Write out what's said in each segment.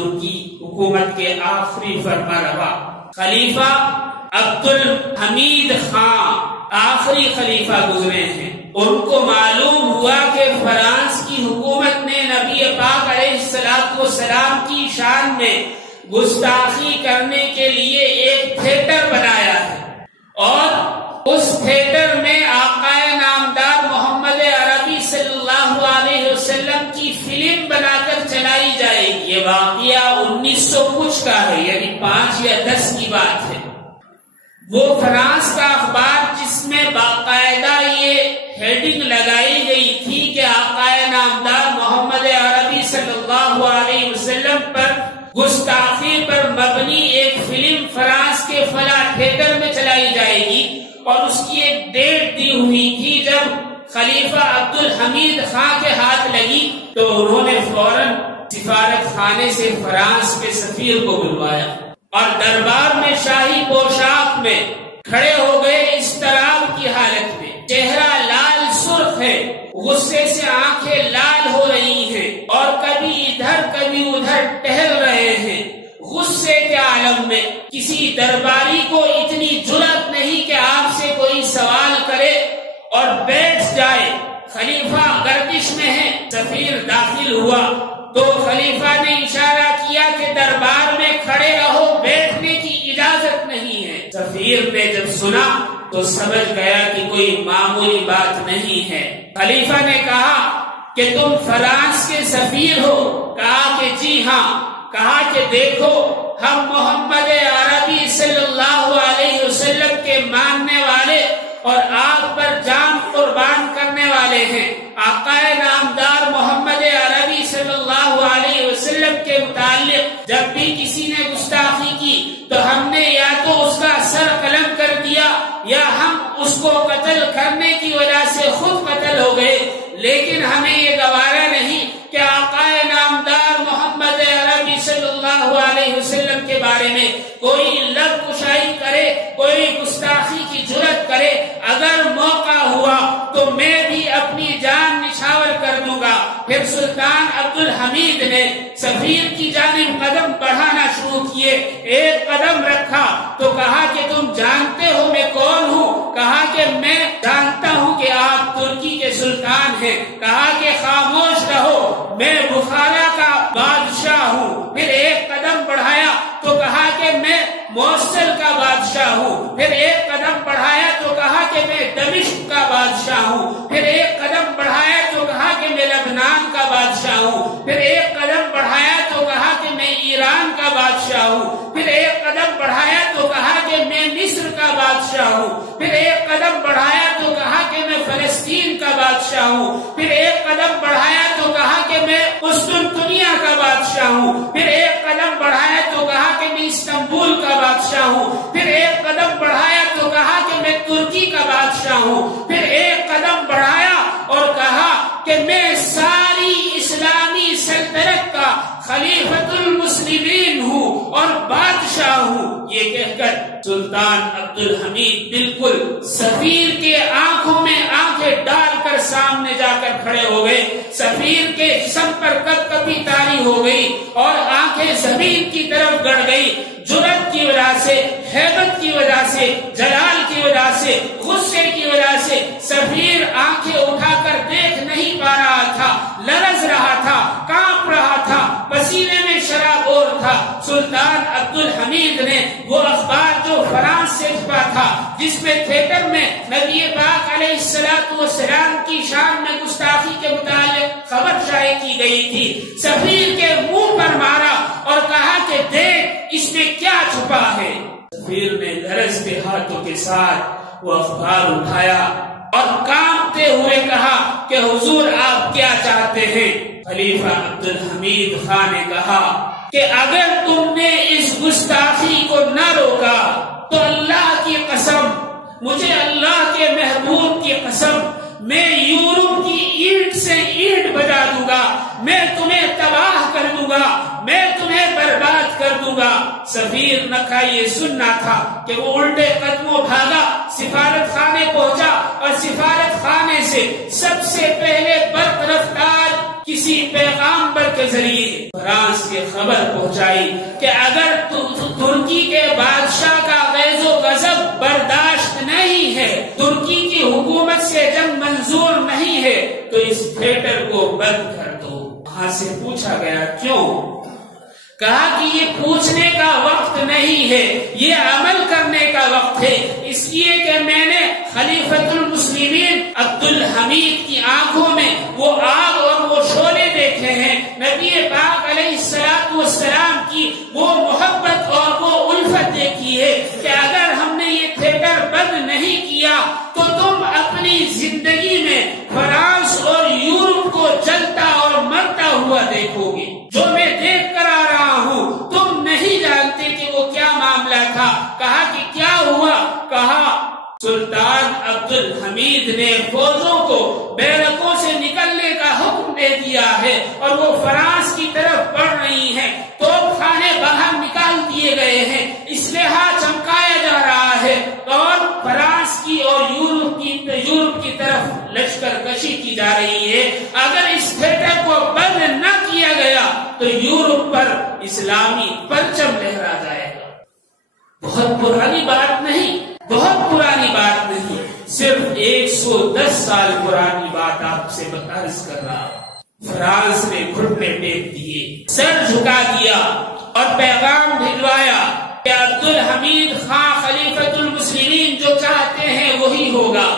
ترکی حکومت کے آخری فرمانروا خلیفہ عبد الحمید خان آخری خلیفہ گزرے ہیں. ان کو معلوم ہوا کہ فرانس کی حکومت نے نبی پاک علیہ السلام کی شان میں گستاخی کرنے کے لیے ایک تھیٹر بنایا ہے اور اس تھیٹر میں آقا نامدار محمد عربی صلی اللہ علیہ وسلم کی فلم بنا کر چلائی جائے گی. یہ واقعہ 1900 کچھ کا ہے، یعنی 5 یا 10 کی بات ہے. وہ فرانس کا اخبار جس میں باقاعدہ یہ ہیڈنگ لگائی گئی تھی کہ آقا نامدار محمد عربی صلی اللہ علیہ وسلم پر گستاخی پر مبنی ایک فلم فرانس کے فلاں تھیٹر میں چلائی جائے گی، اور اس کی ایک ڈیٹ دی ہوئی تھی. جب خلیفہ عبد الحمید خان کے ہاتھ لگی تو انہوں نے فوراً سفارت خانے سے فرانس کے سفیر کو بلوایا اور دربار میں شاہی پوشاک میں کھڑے ہو گئے. اضطراب کی حالت میں چہرہ لال سرخ ہے، غصے سے آنکھیں لال ہو رہی ہیں اور کبھی ادھر کبھی ادھر ٹہل رہے ہیں. غصے کے عالم میں کسی درباری کو اتنی جرأت نہیں کہ آپ سے کوئی سوال کرے اور بیٹھ جائے. خلیفہ گردش میں ہے. سفیر داخل ہوا تو خلیفہ نے اشارہ کیا کہ دربار میں کھڑے رہو، بیٹھنے کی اجازت نہیں ہے. سفیر نے جب سنا تو سمجھ گیا کہ کوئی معمولی بات نہیں ہے. خلیفہ نے کہا کہ تم فرانس کے سفیر ہو؟ کہا کہ جی ہاں. کہا کہ دیکھو ہم محمد عربی صلی اللہ علیہ وسلم کے ماننے والے اور آپ پر جان قربان کرنے والے ہیں. آقا نامدار محمد عربی صلی اللہ علیہ وسلم کے متعلق جب بھی کسی نے گستاخی کی تو ہم نے یا تو اس کا سر قلم کر دیا یا ہم اس کو قتل کرنے کی وجہ سے خود قتل ہو گئے. لیکن ہمیں یہ گوارا نہیں کہ آقا نامدار محمد عربی صلی اللہ علیہ وسلم کے بارے میں کوئی لب کشائی کرے، کوئی گستاخی کی جرأت کرے. اگر موقع ہوا تو میں بھی اپنی جان نچھاور کر دوں گا. پھر سلطان عبد الحمید نے سفیر کی جانب قدم بڑھانا شروع کیے. ایک قدم رکھا تو کہا کہ تم جانتے ہو میں کون ہوں؟ کہا کہ میں جانتا ہوں کہ آپ ترکی کے سلطان ہیں. کہا کہ خاموش رہو، میں بخارا کا بادشاہ ہوں. پھر ایک قدم بڑھایا تو کہا کہ میں موصل کا بادشاہ ہوں. پھر ایک قدم بڑھایا تو کہا کہ میں دمشق کا بادشاہ ہوں. پھر ایک قدم بڑھایا تو کہا کہ میں لبنان کا بادشاہ ہوں. پھر ایک قدم بڑھایا تو کہا کہ میں ایران کا بادشاہ ہوں. پھر ایک قدم بڑھایا تو کہا کہ میں مصر کا بادشاہ ہوں. پھر ایک قدم بڑھایا تو کہا کہ میں فلسطین کا بادشاہ ہوں. پھر ایک قدم بڑھایا تو کہا کہ میں قسطنطنیہ کا بادشاہ ہوں. پھر ایک قدم بڑھایا تو کہا کہ میں استنبول کا بادشاہ ہوں. پھر ایک قدم بڑھایا تو کہا کہ میں ترکی کا بادشاہ ہوں. پھر ایک قدم بڑھایا اور کہا کہ میں ساری اسلامی سلطنت کا خلیفۃ المسلمین ہوں اور بادشاہ ہوں. یہ کہہ کر سلطان عبد الحمید بالکل سفیر کے آنکھوں میں آنکھیں ڈال کر سامنے جا کر کھڑے ہو گئے. سفیر کے جسم پر کپکپی طاری ہو گئی اور آنکھیں زمین کی طرف گڑ گئی. جرأت کی وجہ سے، ہیبت کی وجہ سے، جلال کی وجہ سے، غصے کی وجہ سے سفیر آنکھیں اٹھا کر دیکھ نہیں پا رہا تھا، لرز رہا تھا، کانپ رہا تھا، پسینے میں شرابور تھا. سلطان عبد الحمید نے وہ اخبار جو فرانس سے چھپا تھا جس میں تھیٹر میں نبی پاک علیہ السلام کی شان میں گستاخی کے متعلق خبر شائع کی گئی تھی، سفیر کے منہ پر مارا اور کہا کہ دیکھ اس میں کیا چھپا ہے. سفیر نے لرزتے ہاتھوں کے ساتھ وہ اخبار اٹھایا اور کانپتے ہوئے کہا کہ حضور آپ کیا چاہتے ہیں؟ خلیفہ عبد الحمید خان نے کہا کہ اگر تم نے اس گستاخی کو نہ روکا تو اللہ کی قسم، مجھے اللہ کے محبوب کی قسم، میں یورپ کی اینٹ سے اینٹ بجا دوں گا، میں تمہیں تباہ کر دوں گا، میں تمہیں برباد کر دوں گا. سفیر نہ کا یہ سننا تھا کہ وہ الٹے قدموں بھاگا، سفارت خانے پہنچا اور سفارت خانے سے سب سے پہلے برق رفتار کی کسی پیغامبر کے ذریعے فرانس کی خبر پہنچائی کہ اگر ترکی کے بادشاہ کا غیظ و غضب برداشت نہیں ہے، ترکی کی حکومت سے جنگ منظور نہیں ہے، تو اس تھیٹر کو بند کر دو۔ وہاں سے پوچھا گیا کیوں؟ کہا کہ یہ پوچھنے کا وقت نہیں ہے، یہ عمل کرنے کا وقت ہے، اس لیے کہ میں نے خلیفۃ المسلمین عبد الحمید کی آنکھوں میں وہ آگ اور وہ شعلے دیکھے ہیں، نبی پاک علیہ السلام کی وہ محبت اور وہ الفت دیکھی ہے کہ اگر ہم نے یہ تھیٹر بند نہیں کیا تو تم اپنی زندگی میں فرانس اور یورپ کو جلتا اور مرتا ہوا دیکھو گے۔ جو میں دیکھ کر آ رہا ہوں تم نہیں جانتے کہ وہ کیا معاملہ تھا۔ کہا کہ کیا ہوا؟ کہا سلطان عبد الحمید نے فوجوں کو بیرکوں سے نکلنے کا حکم دے دیا ہے اور وہ فرانس کی طرف بڑھ رہی ہیں، توپ خانے باہر نکال دیے گئے ہیں، اسلحہ چمکایا جا رہا ہے اور فرانس کی اور یورپ کی طرف لشکر کشی کی جا رہی ہے۔ اگر اس تھیٹر کو بند نہ کیا گیا تو یورپ پر اسلامی پرچم لہرا جائے گا۔ بہت پرانی بات نہیں، بہت پرانی بات نہیں، صرف 110 سال پرانی بات آپ سے عرض کر رہا ہوں۔ فرانس نے گھٹنے ٹیک دیے، سر جھکا دیا اور پیغام بھجوایا کہ عبد الحمید خان خلیفۃ المسلمین جو چاہتے ہیں وہی ہوگا۔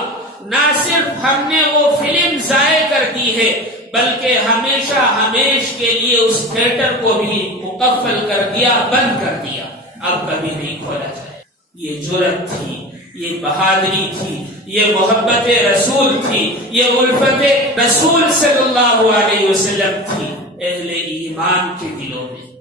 نہ صرف ہم نے وہ فلم ضائع کر دی ہے بلکہ ہمیشہ ہمیش کے لیے اس تھیٹر کو بھی مقفل کر دیا، بند کر دیا، اب کبھی نہیں کھولا جائے۔ یہ جرأت تھی، یہ بہادری تھی، یہ محبت رسول تھی، یہ الفت رسول صلی اللہ علیہ وسلم تھی اہل ایمان کے دلوں میں۔